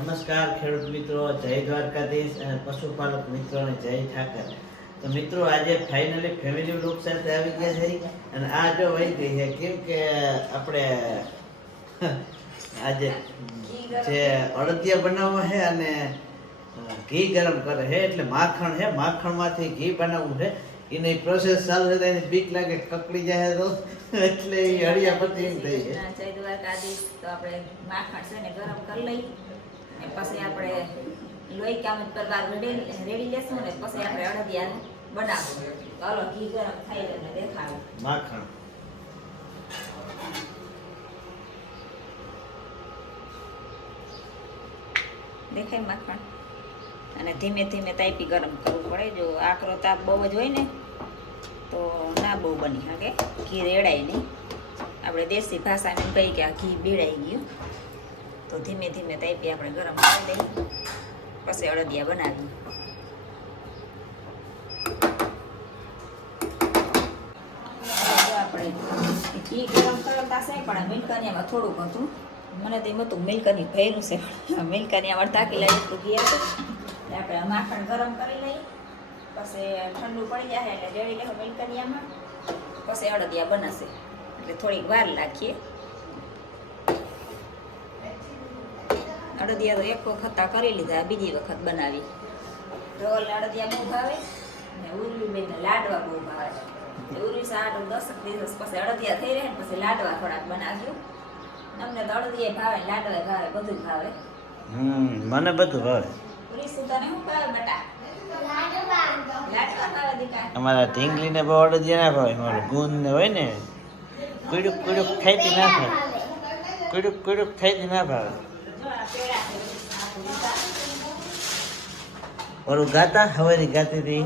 નમસ્કાર ખેડૂત મિત્રો, જય દ્વારકાધીશ અને પશુપાલક મિત્રોને જય ઠાકર. તો મિત્રો આજે ફાઇનલી ફેમિલી બ્લોગ સાથે આવી ગયા છે અને આ જો વહી ગઈ છે કેમ કે આપણે આજે જે અડદિયા બનાવવા છે અને ઘી ગરમ કરે છે એટલે માખણ છે, માખણમાંથી ઘી બનાવવું છે. એની પ્રોસેસ ચાલુ છે તો એની બીક લાગે કકડી જાય તો એટલે એ હળિયા પછી એમ થઈ છે. જય દ્વારકાધીશ. તો આપણે માખણ છે ને ગરમ કરી લઈ ને પછી આપણે લોહી કામ કરવા રેડી લેશું ને પછી આપણે અડદિયા બનાવવું. ચાલો ઘી ગરમ થાય એટલે દેખાડું માખણ. દેખાય માખણ અને ધીમે ધીમે તાપી ગરમ કરવું પડે. જો આકરો તાપ બહુ જ હોય ને તો ના બહુ બની શકે, ઘી રેડાય નહીં. આપણે દેશી ભાષામાં કહીએ કે આ ઘી બીડાઈ ગયું. તો ધીમે ધીમે તાપી આપણે ગરમ કરી દઈએ પછી અડદિયા બનાવીએ. આપણે ઘી ગરમ કરતા છે પણ મિલ્કનિયામાં થોડુંક હતું, મને તો એમ હતું મિલ્કની ભર્યું છે, મિલ્કનિયા અડધા કિલો એટલું ઘી હતું. આપણે માખણ ગરમ કરી લઈએ પછી ઠંડુ પડી જાય એટલે રેડી લેવું મિલ્કનિયામાં. પછી અડદિયા બનાવશે એટલે થોડીક વાર રાખીએ. અડદિયા તો એક વખત કરી લીધા, બીજી વખત બનાવી. રોલ અડદિયા બહુ ભાવે ને ઉર્વી બેન લાડવા બહુ ભાવે. ઉર્વી 8-10 દિવસ પછી અડદિયા થઈ રહે ને પછી લાડવા થોડાક બનાવ્યું. અમને તો અડદિયા ભાવે, લાડવા ભાવે, બધું ભાવે. મને બધું ભાવે. ઉર્વી સુધાને શું ભાવે બેટા? લાડવા ભાવે દીકા. અમારા ઢીંગલીને બહુ અડદિયા ના ભાવે. મારું ગુંદ ને હોય ને કુડુક કુડુક ખાઈતી ના ભાવે, કુડુક કુડુક ખાઈતી ના ભાવે. ઓલું ગાતા હવેરી ગાતી હતી.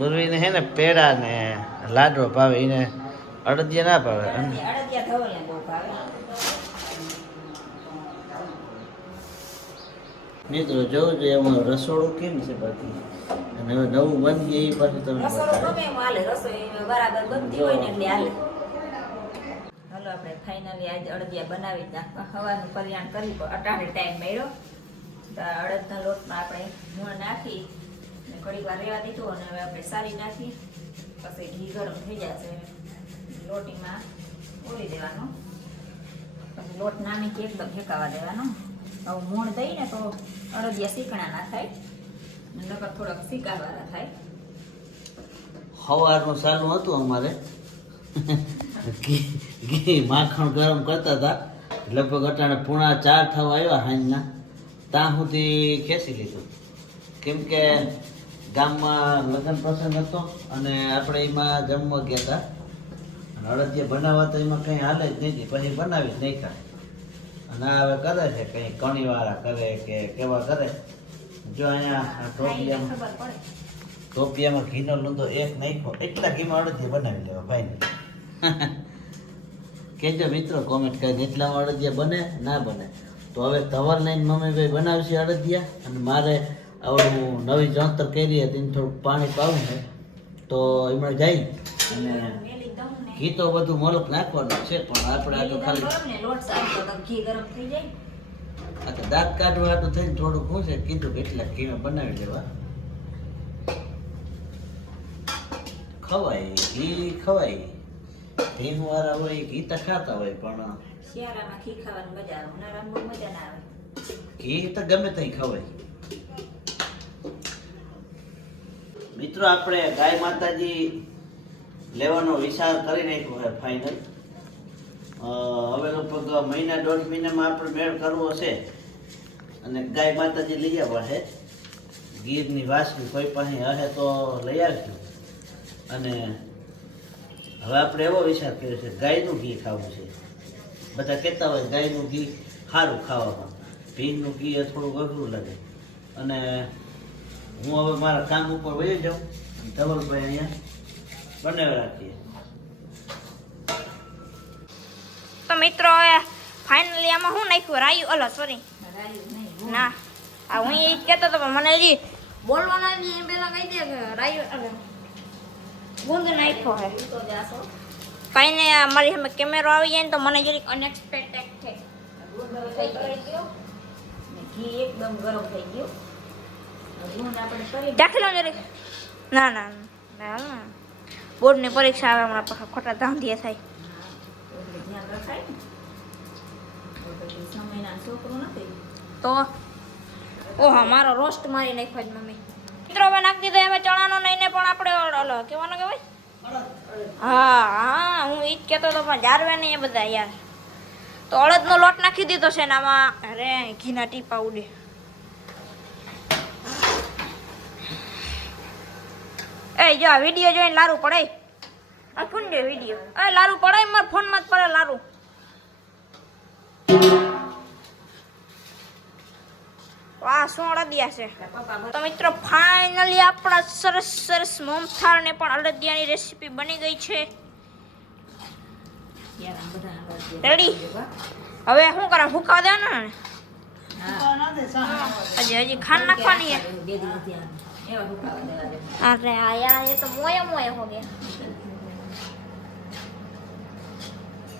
ઉર્વીને હે ને પેડા ને લાડવા ભાવે, એને અડદિયા ના ભાવે. મિત્રો જોવું જોઈએ એમાં રસોડું કેમ છે બાકી, અને હવે નવું બની ગયું એ પાછું તમને બરાબર બનતી હોય ને એટલે હાલે. હાલો આપણે ફાઇનલી આજે અડદિયા બનાવી નાખવા. હવાનું કલ્યાણ કરી અટાણે ટાઈમ મળ્યો તો અડદના લોટમાં આપણે મૂળ નાખી ને ઘડીક વાર રહેવા દીધું અને હવે આપણે સારી નાખી પછી ઘી ગરમ થઈ જશે લોટીમાં ઓળી દેવાનો. પછી લોટ નાની એકદમ હેકાવા દેવાનો. હવે મૂળ દઈને તો અડદિયા શીકણા ના થાય, નકર થોડાક શીકાવાળા થાય. સવારનું ચાલુ હતું અમારે ઘી માખણ ગરમ કરતા હતા. લગભગ અટાણે 3:45 થવા આવ્યા સાંજના, ત્યાં સુધી ખેંચી લીધું. કેમ કે ગામમાં લગ્ન પ્રસંગ હતો અને આપણે એમાં જમવા ગયા હતા. અને અડદિયા બનાવવા તો એમાં કંઈ હાલે જ નથી, પછી બનાવી જ નહીં ખાય. અને આ હવે કરે છે કંઈ કણીવાળા કરે કે કેવા કરે. જો અહીંયા ટોપિયામાં ઘીનો લૂંદો એક નાખ્યો, એટલા ઘીમાં અડદિયા બનાવી લેવા ભાઈ. કહેજો મિત્રો કોમેન્ટ કરીને એટલામાં અડદિયા બને ના બને. તો હવે ધવલ લઈને મમ્મીભાઈ બનાવશે અડદિયા અને મારે આવડું નવી જોંતર કરી હતી એને થોડુંક પાણી પાવું છે તો એમાં જઈ અને ઘી તો બધું મોલક નાખવાનું છે પણ આપણે આ તો ખાલી દાંત કાઢવા હાટું થઈને થોડુંક શું છે કીધું કે એટલા ઘીમાં બનાવી લેવા. ખવાય ઘી ખવાય, ભીમ વાળા હોય ઘી તો ખાતા હોય પણ શિયાળામાં ઘી ખાવાની મજા આવે, ઉનાળામાં બહુ મજા ના આવે. ઘી તો ગમે ત્યાં ખવાય. મિત્રો આપણે ગાય માતાજી લેવાનો વિચાર કરી નાખ્યો છે ફાઇનલ. હવે લગભગ 1-1.5 મહિનામાં આપણે મેળ કરવો છે અને ગાય માતાજી લઈ આવવા છે. ગીરની વાસળી કોઈ પાસે હશે તો લઈ આવશું. અને હવે આપણે એવો વિચાર કર્યો છે ગાયનું ઘી ખાવું છે. બધા કહેતા હોય ગાયનું ઘી સારું ખાવામાં, ભીંનું ઘી એ થોડું અઘરું લાગે. અને હું હવે મારા કામ ઉપર વહી જાઉં, ધવલભાઈ અહીંયા બનાવી રાખીએ. તો મિત્રો હવે ફાઇનલી આમાં શું નાખ્યું? રાયું? અલો સોરી ના, આ હું એ જ કહેતો હતો પણ મને હજી બોલવાનું આવી એમ પહેલાં કહી દે કે રાયું ગુંદ નાખ્યો હે. કઈ ને મારી સામે કેમેરો આવી જાય ને તો મને જરીક અનએક્સપેક્ટેડ છે. દૂધ ગરમ થઈ ગયો ને ઘી એકદમ ગરમ થઈ ગયું. દૂધ આપણે કરી ચાખી લો જરીક. ના ના ના બોર્ડની પરીક્ષા આવે હમણાં પાછા ખોટા ધાંધિયા થાય. એટલે ધ્યાન રખાય ને. તો પછી સમયના છોકરું નથી. તો ઓહો મારો રોસ્ટ મારી નાખ્યો જ મમ્મી. મિત્રો હવે નાખી દીધો હવે ચણાનો નહીં ને પણ આપણે ઓલો કેવાનો કહેવાય. હા હા હું ઈ જ કહેતો હતો પણ જારવે નહીં એ બધા યાર. તો અડદનો લોટ નાખી દીધો છે ને આમાં. અરે ઘીના ટીપા ઉડે. એ જો આ વિડીયો જોઈને લારું પડે. આ કોણ દે વિડીયો? એ લારું પડે મારા ફોનમાં જ પડે લારું. વાહ શું અડદિયા છે. તો મિત્રો ફાઇનલી આપણા સરસ સરસ મોમથાળ ને પણ અડદિયાની રેસીપી બની ગઈ છે. યાર આમ બધા રેડી. હવે શું કરે હુકા દેવાનું ને. હા હજી ખાંડ નાખવાની છે. બે દિવસ ધ્યાન એવા હુકાવા દેવા દે. અરે આયા એ તો મોય મોય હો ગયા.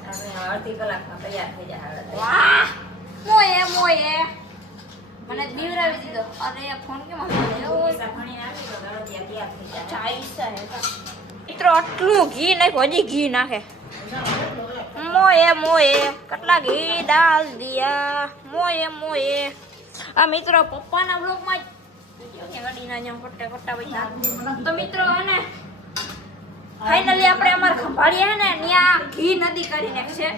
આપણે અડધી કલાકમાં તૈયાર થઈ જાય હળદર. વાહ મોય મોય મને બીવરાવી દીધો. અરે ફોન કેમ હતો? પૈસા ભણીને આવી તો અડદિયા તૈયાર થઈ જાય. મિત્રો આટલું ઘી નાખ્યું હજી ઘી નાખે. મોયે મોયે કેટલા ઘી ડાલ દિયા મોયે મોયે. આ મિત્રો પપ્પાના બ્લોગમાં તો મિત્રો અને ફાઇનલી આપણે અમારે ખંભાળીએ ને ત્યાં ઘી નદી કરીને છે.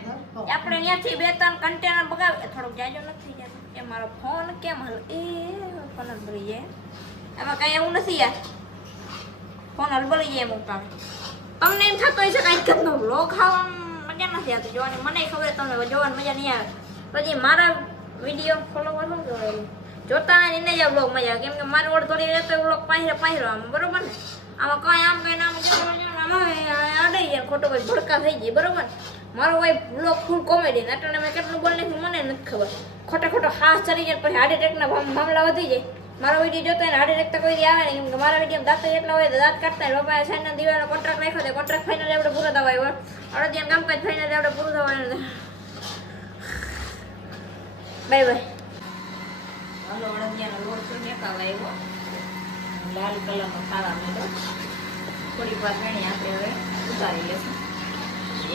આપણે ત્યાંથી 2-3 કન્ટેનર બગાવી થોડુંક જાજો નથી જતું. એ મારો ફોન કેમ હલ એ ફોન હલબલી જાય એમાં કઈ એવું નથી યાર. ફોન હલબલી જાય એમ ઉપાડે. તમને એમ થતું હોય છે કઈ કદનો વ્લોગ ખાવામાં મજા નથી આવતી જોવાની. મને ખબર તમને જોવાની મજા નહીં આવે. પછી મારા વિડીયો ફોલોવર શું કહેવાય જોતા હોય એને જ આ બ્લોગ મજા આવે. કેમ કે મારી ઓળ થોડી રહેતો બ્લોગ પાහිરો આમ બરોબર ને. આમાં કઈ આમ કઈ નામ અડાઈ જાય ખોટો કોઈ ભડકા થઈ જાય બરોબર. મારો ભાઈ બ્લોગ ફૂલ કોમેડી એટલે મેં કેટલું બોલ નાખ્યું મને નથી ખબર. ખોટો હાથ ચડી જાય પછી હાર્ટ એટેકના મામલા વધી જાય. મારો વિડીયો જોતા હોય ને હાર્ટ એટેક તો કોઈ આવે નહીં. કેમ કે મારા વિડીયો દાંત એટલા હોય તો દાંત કાઢતા હોય. બાપા સાઈડના દિવાળનો કોન્ટ્રાક્ટ રાખ્યો તો કોન્ટ્રાક્ટ ફાઇનલ આપણે પૂરો થવા આવ્યો. અડદિયાનું કામકાજ ફાઇનલ આપણે પૂરું થવા આવ્યું. Bye bye. હલો અડદિયાનો લોટ તો શેકાવા આવ્યો. લાલ કલરનો ખાવા માંડ્યો. થોડીક વાર ગણી આપણે હવે ઉતારી લેશું.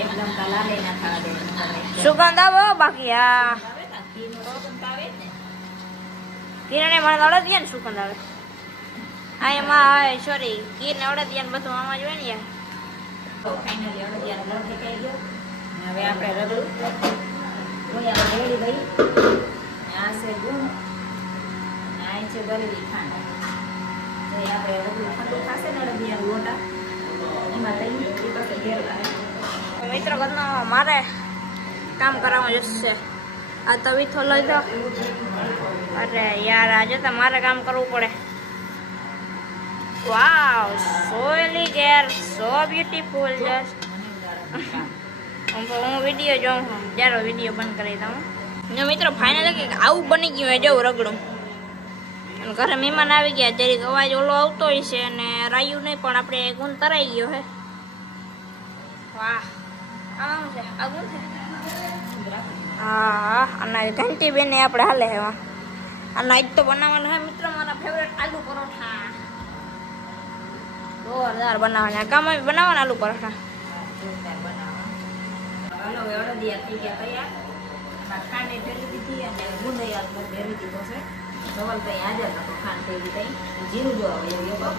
એકદમ કા લાલે ના ખાવા દેવાનું. સુગંધ આવે બાકી હા આવે ને ઘીનો સુગંધ આવે ને. કિરણે મને અડદિયા ને સુગંધ આવે. આ એમાં સોરી કિરણે અડદિયા ને બધું આમાં જ હોય ને યાર. તો ફાઇનલી અડદિયાનો લોટ શેકાઈ ગયો. હવે આપણે રગડું ગોળિયામાં રેડી ગઈ. આ છે ગુણ અને આ છે દરેલી ખાંડ. તો એ આપણે રગડું ઠંડુ થશે ને અડદિયાનો લોટા એમાં લઈ એ પાસે ઘેરવા હે. મિત્રો ઘરનો મારે કામ કરાવવું જશે. આ તવીથો લઈ જાઓ. અરે યાર આજે તો મારે કામ કરવું પડે. વાવ સો એલિગેન્ટ સો બ્યુટીફુલ જસ્ટ. હું વિડીયો જોઉં છું જ્યારે વિડીયો બંધ કરી દઉં. ને મિત્રો ફાઇનલ કે આવું બની ગયું હોય જવું રગડું. અને ઘરે મહેમાન આવી ગયા જરીક અવાજ ઓલો આવતો હોય છે અને રાયું નહીં પણ આપણે ગુણ તરાઈ ગયો હે. વાહ આમ છે આ ગુણ છે. હા અને ઘંટી બેને આપણે હાલે એમાં. અને આજ તો બનાવવાનું હોય મિત્રો મારા ફેવરેટ આલુ પરોઠા. જોરદાર બનાવવાના કામ બનાવવાના આલુ પરોઠા. જોરદાર બનાવવા. હાલો હવે અડદિયા થઈ ગયા તૈયાર. એમાં ખાંડે ઢેલી દીધી અને ગુંદૈયા ઢેલી દીધો છે. ધવલ તો હાજર નતો ખાંડ થઈ ગઈ જીરું જોવા વહી ગયો.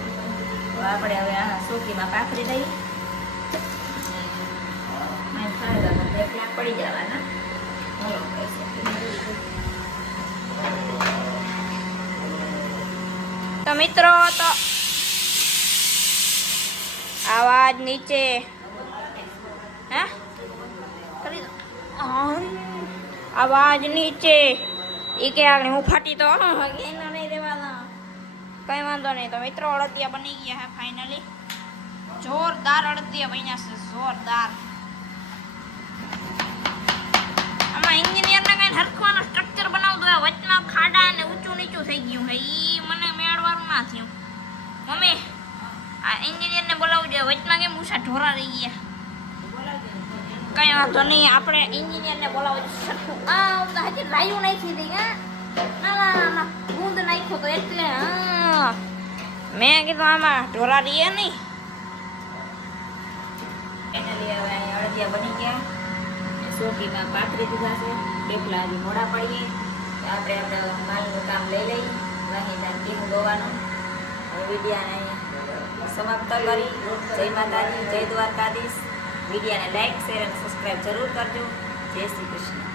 તો આપણે હવે આ સોકીમાં પાથરી દઈએ. એકલા પડી જવાના. તો મિત્રો તો આવાજ નીચે હે આવાજ નીચે એ કે આગળ હું ફાટી તો એના નહીં રહેવાના. કઈ વાંધો નહીં. તો મિત્રો અડદિયા બની ગયા હે ફાઇનલી. જોરદાર અડદિયા બન્યા છે જોરદાર. આમાં એન્જિનિયરને કઈ હરખવાનો સ્ટ્રક્ચર બનાવતો હોય વચમાં ખાડા અને ઊંચું નીચું થઈ ગયું હે ઈ મને મેળવાનું ના થયું. મમ્મી આ એન્જિનિયરને બોલાવવું જોઈએ વચમાં કેમ ઊંચા ઢોરા રહી ગયા. વાંધો નહીં, આપણે એન્જિનિયરને બોલાવો સરખું. હજી રાયું નાખી દઈ. ના ગુંદ નાખ્યો તો એટલે. મેં કીધું આમાં ઢોરા રહીએ નહીં. ફાઇનલી હવે અહીંયા અડદિયા બની ગયા. સોકીમાં પાથરી દીધા છે. થેપલા હજી મોડા પડીએ. આપણે માલનું કામ લઈ લઈએ. વાહીના ઘીનું દોવાનું. હવે વિડીયાને અહીંયા સમાપ્ત કરી. જય માતાજી, જય દ્વારકાધીશ. વિડીયાને લાઈક, શેર અને સબસ્ક્રાઈબ જરૂર કરજો. જય શ્રી કૃષ્ણ.